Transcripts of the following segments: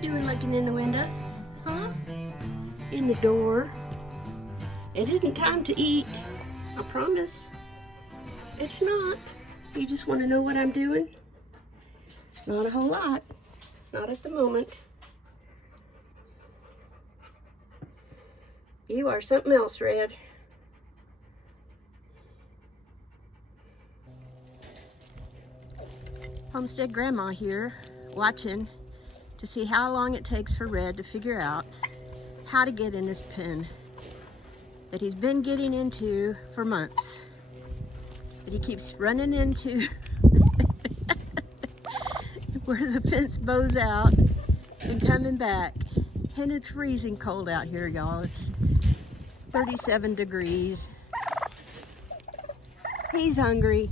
you doing looking in the window? Huh? In the door. It isn't time to eat. I promise. It's not. You just want to know what I'm doing? Not a whole lot. Not at the moment. You are something else, Red. Homestead Grandma here, watching to see how long it takes for Red to figure out how to get in his pen that he's been getting into for months. That he keeps running into where the fence bows out and coming back. And it's freezing cold out here, y'all. It's 37 degrees. He's hungry.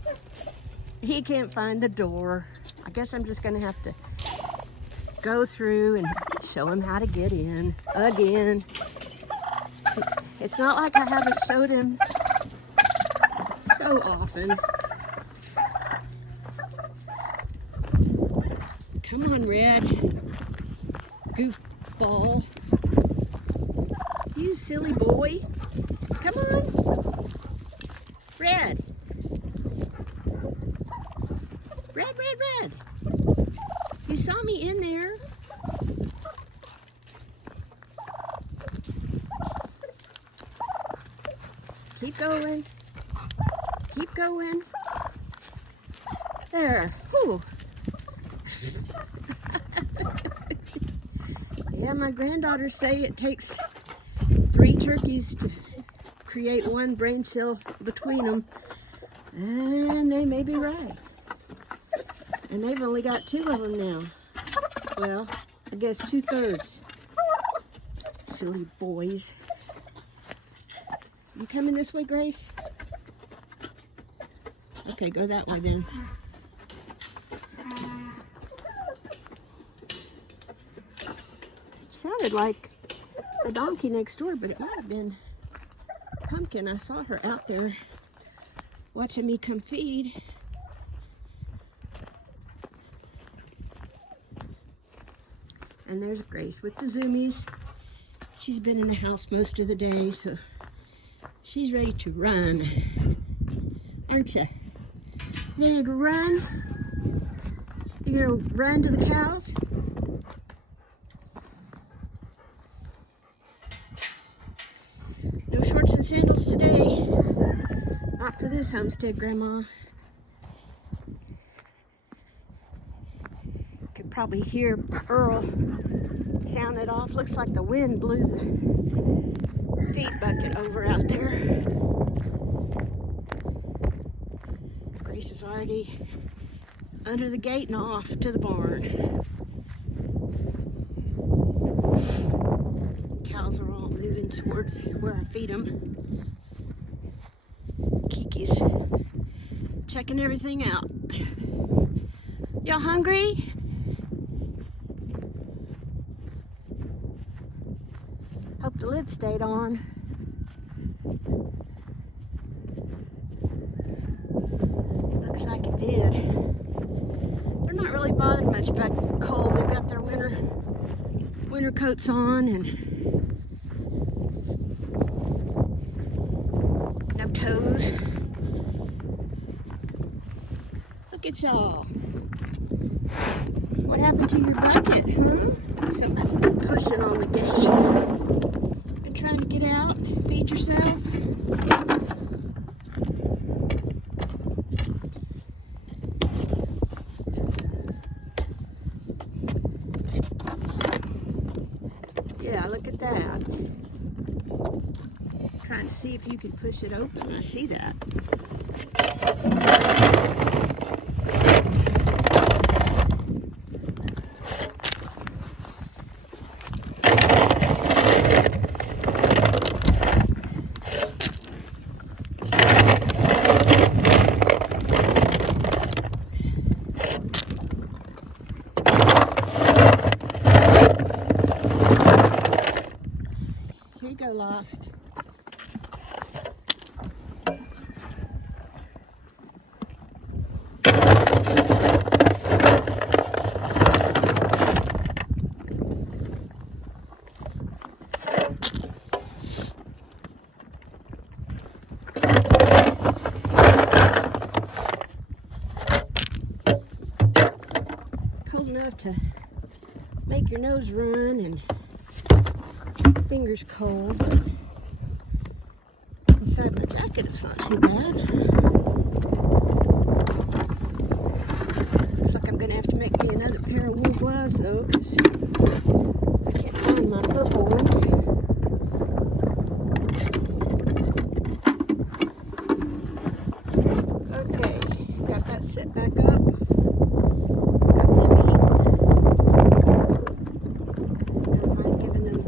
He can't find the door. I guess I'm just gonna have to go through and show him how to get in again. It's not like I haven't showed him so often. Come on, Red. Goofball. You silly boy. Come on. Red. Red. You saw me in there. Keep going. Keep going. There. Whew. Yeah, my granddaughters say it takes 3 turkeys to create 1 brain cell between them. And they may be right. And they've only got 2 of them now. Well, I guess 2/3. Silly boys. You coming this way, Grace? Okay, go that way then. It sounded like a donkey next door, but it might have been Pumpkin. I saw her out there watching me come feed. And there's Grace with the zoomies. She's been in the house most of the day, so she's ready to run. Aren't you? Ready to run? You gonna run to the cows? No shorts and sandals today. Not for this Homestead Grandma. Could probably hear Earl sound it off. Looks like the wind blew the feed bucket over out there. Grace is already under the gate and off to the barn. Cows are all moving towards where I feed them. Kiki's checking everything out. Y'all hungry? Hope the lid stayed on. Looks like it did. They're not really bothered much by the cold. They've got their winter coats on and no toes. Look at y'all. What happened to your bucket, huh? Somebody been pushing on the gate. Been trying to get out, feed yourself. Yeah, look at that. Trying to see if you can push it open. I see that. Here you go, Lost. enough to make your nose run and fingers cold. But inside my jacket, it's not too bad. Looks like I'm gonna have to make me another pair of wool gloves though, because I can't find my purple ones. Okay, got that set back up. Got them eating. Don't mind giving them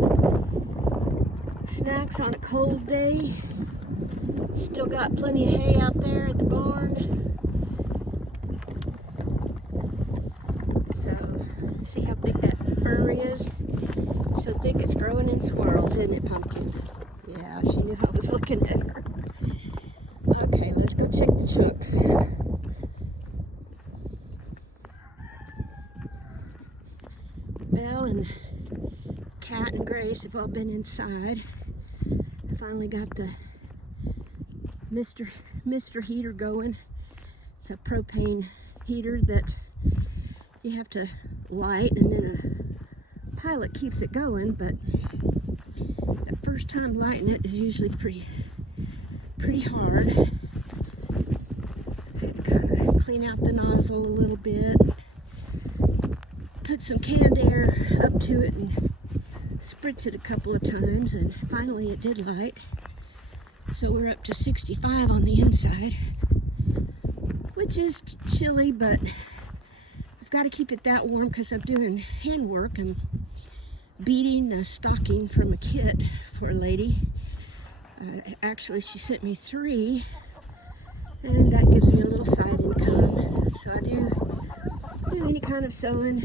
snacks on a cold day. Still got plenty of hay out there at the barn. So, see how thick that fur is? So thick it's growing in swirls, isn't it, Pumpkin? Yeah, she knew I was looking at her. Okay, let's go check the chooks. Belle and Cat and Grace have all been inside. I finally got the Mr. heater going. It's a propane heater that you have to light, and then a pilot keeps it going, but the first time lighting it is usually pretty hard. Kind of clean out the nozzle a little bit, put some canned air up to it and spritz it a couple of times, and finally it did light. So we're up to 65 on the inside, which is chilly, but I've got to keep it that warm because I'm doing handwork. I'm beading a stocking from a kit for a lady. Actually, she sent me 3, and that gives me a little side income. So I do any kind of sewing,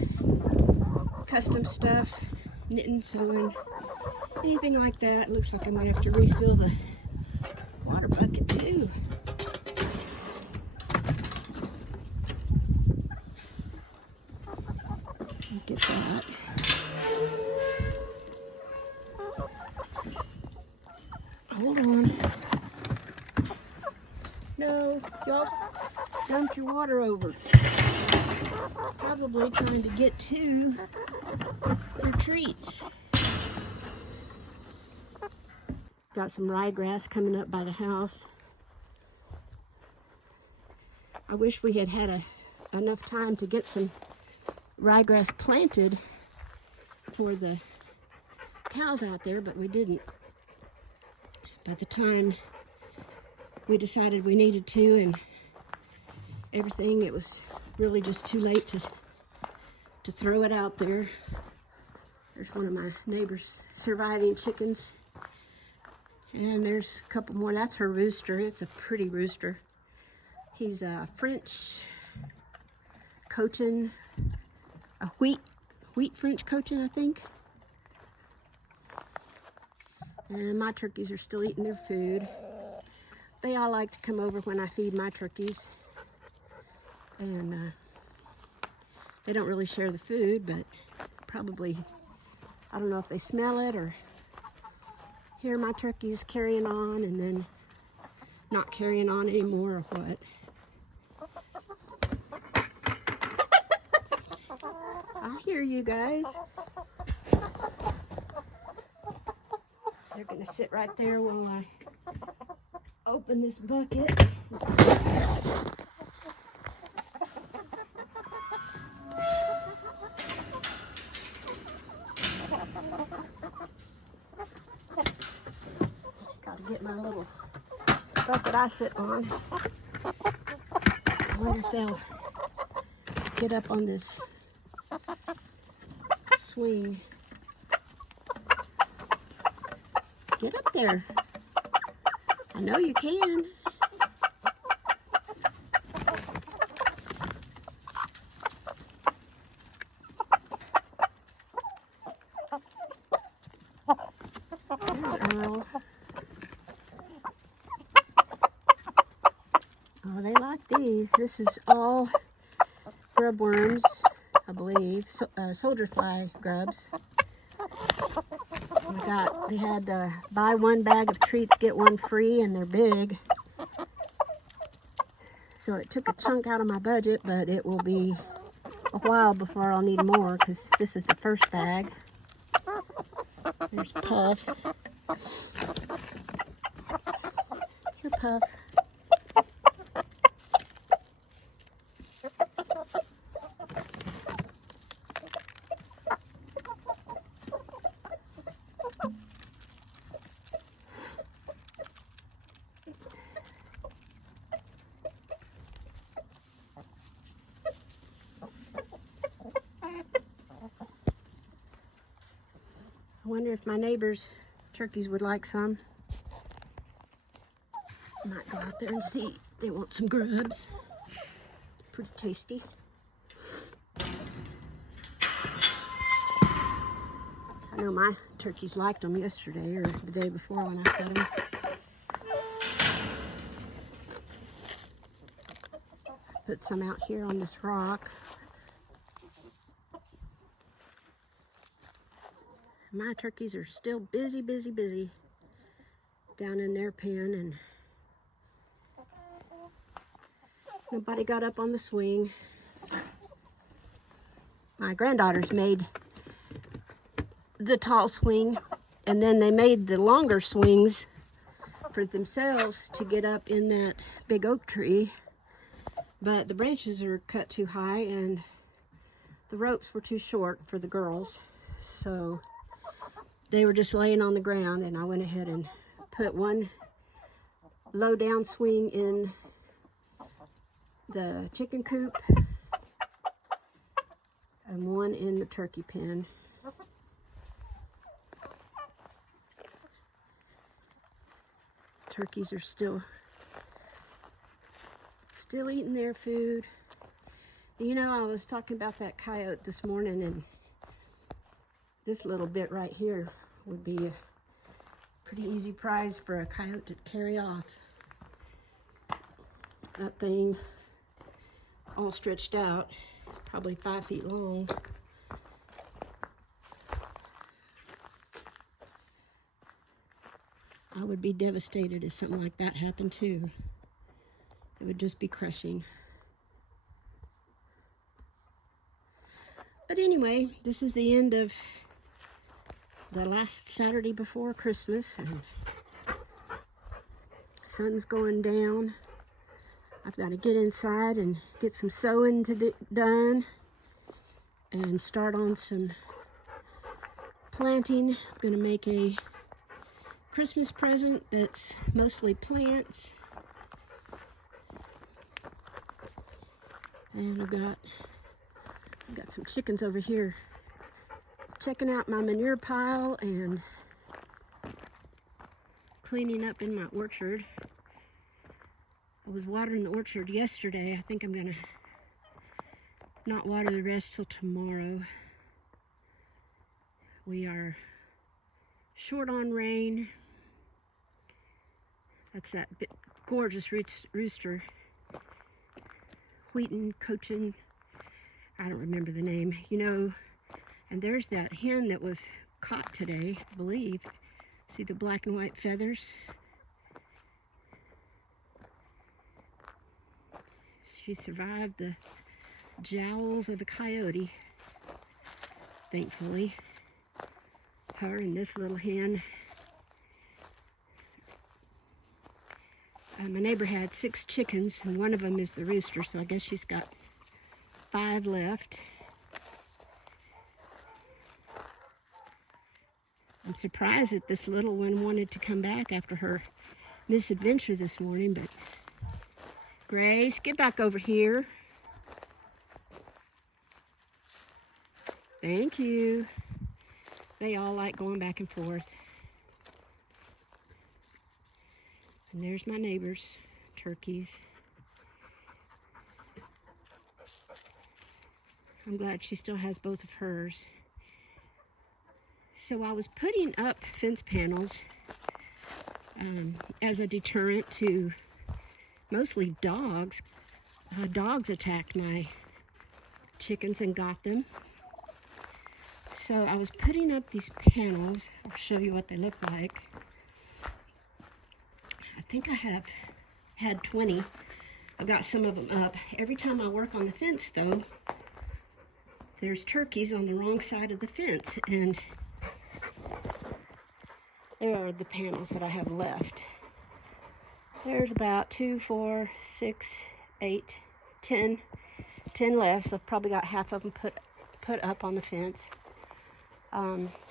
custom stuff, knitting, sewing, anything like that. Looks like I'm going to have to refill the water bucket too. Look at that. Hold on. No, y'all dumped your water over. Probably trying to get to your treats. Got some ryegrass coming up by the house. I wish we had enough time to get some ryegrass planted for the cows out there, but we didn't. By the time we decided we needed to and everything, it was really just too late to throw it out there. There's one of my neighbor's surviving chickens. And there's a couple more. That's her rooster. It's a pretty rooster. He's a French Cochin, a wheat French Cochin, I think. And my turkeys are still eating their food. They all like to come over when I feed my turkeys. And they don't really share the food, but probably, I don't know if they smell it or hear my turkeys carrying on and then not carrying on anymore or what. I hear you guys. They're gonna sit right there while I open this bucket. Gotta get my little bucket I sit on. I wonder if they'll get up on this swing. Get up there. I know you can. Earl. Oh, they like these. This is all grub worms, I believe. Soldier fly grubs. They had buy one bag of treats, get one free, and they're big. So it took a chunk out of my budget, but it will be a while before I'll need more, because this is the first bag. There's Puff. Here, Puff. I wonder if my neighbor's turkeys would like some. Might go out there and see. They want some grubs. Pretty tasty. I know my turkeys liked them yesterday or the day before when I fed them. Put some out here on this rock. My turkeys are still busy down in their pen, and nobody got up on the swing. My granddaughters made the tall swing, and then they made the longer swings for themselves to get up in that big oak tree, but the branches are cut too high and the ropes were too short for the girls, so they were just laying on the ground, and I went ahead and put one low down swing in the chicken coop and one in the turkey pen. Turkeys are still eating their food. You know, I was talking about that coyote this morning, and this little bit right here would be a pretty easy prize for a coyote to carry off. That thing, all stretched out, is probably 5 feet long. I would be devastated if something like that happened too. It would just be crushing. But anyway, this is the end of the last Saturday before Christmas, and sun's going down. I've got to get inside and get some sewing done and start on some planting. I'm going to make a Christmas present that's mostly plants. And I've got some chickens over here checking out my manure pile and cleaning up in my orchard. I was watering the orchard yesterday. I think I'm gonna not water the rest till tomorrow. We are short on rain. That's that gorgeous rooster. Wheaton, Cochin, I don't remember the name, you know. And there's that hen that was caught today, I believe. See the black and white feathers? She survived the jowls of the coyote, thankfully. Her and this little hen. My neighbor had 6 chickens, and one of them is the rooster, so I guess she's got 5 left. I'm surprised that this little one wanted to come back after her misadventure this morning, but Grace, get back over here. Thank you. They all like going back and forth. And there's my neighbor's turkeys. I'm glad she still has both of hers. So I was putting up fence panels as a deterrent to mostly dogs. Dogs attacked my chickens and got them. So I was putting up these panels. I'll show you what they look like. I think I have had 20. I've got some of them up. Every time I work on the fence, though, there's turkeys on the wrong side of the fence, and there are the panels that I have left. There's about 2, 4, 6, 8, 10 left, so I've probably got half of them put up on the fence.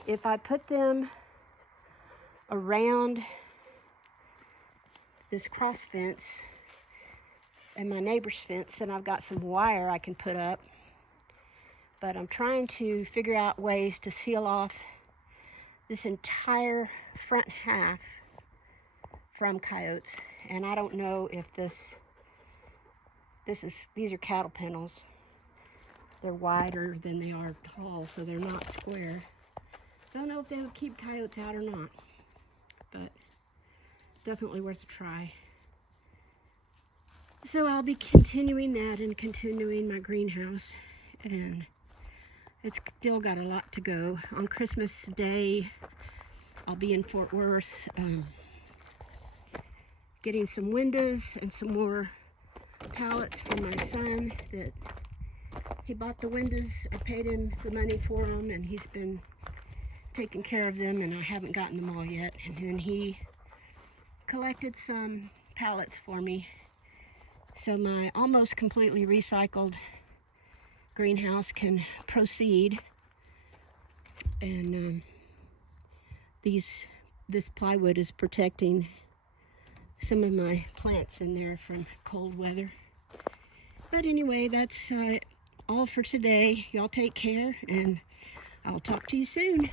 If I put them around this cross fence and my neighbor's fence, then I've got some wire I can put up. But I'm trying to figure out ways to seal off this entire front half from coyotes. And I don't know if these are cattle panels. They're wider than they are tall, so they're not square. Don't know if they would keep coyotes out or not, but definitely worth a try. So I'll be continuing that and continuing my greenhouse, and it's still got a lot to go. On Christmas Day, I'll be in Fort Worth getting some windows and some more pallets for my son. That he bought the windows. I paid him the money for them, and he's been taking care of them, and I haven't gotten them all yet. And then he collected some pallets for me, so my almost completely recycled greenhouse can proceed. And this plywood is protecting some of my plants in there from cold weather. But anyway, that's all for today. Y'all take care, and I'll talk to you soon.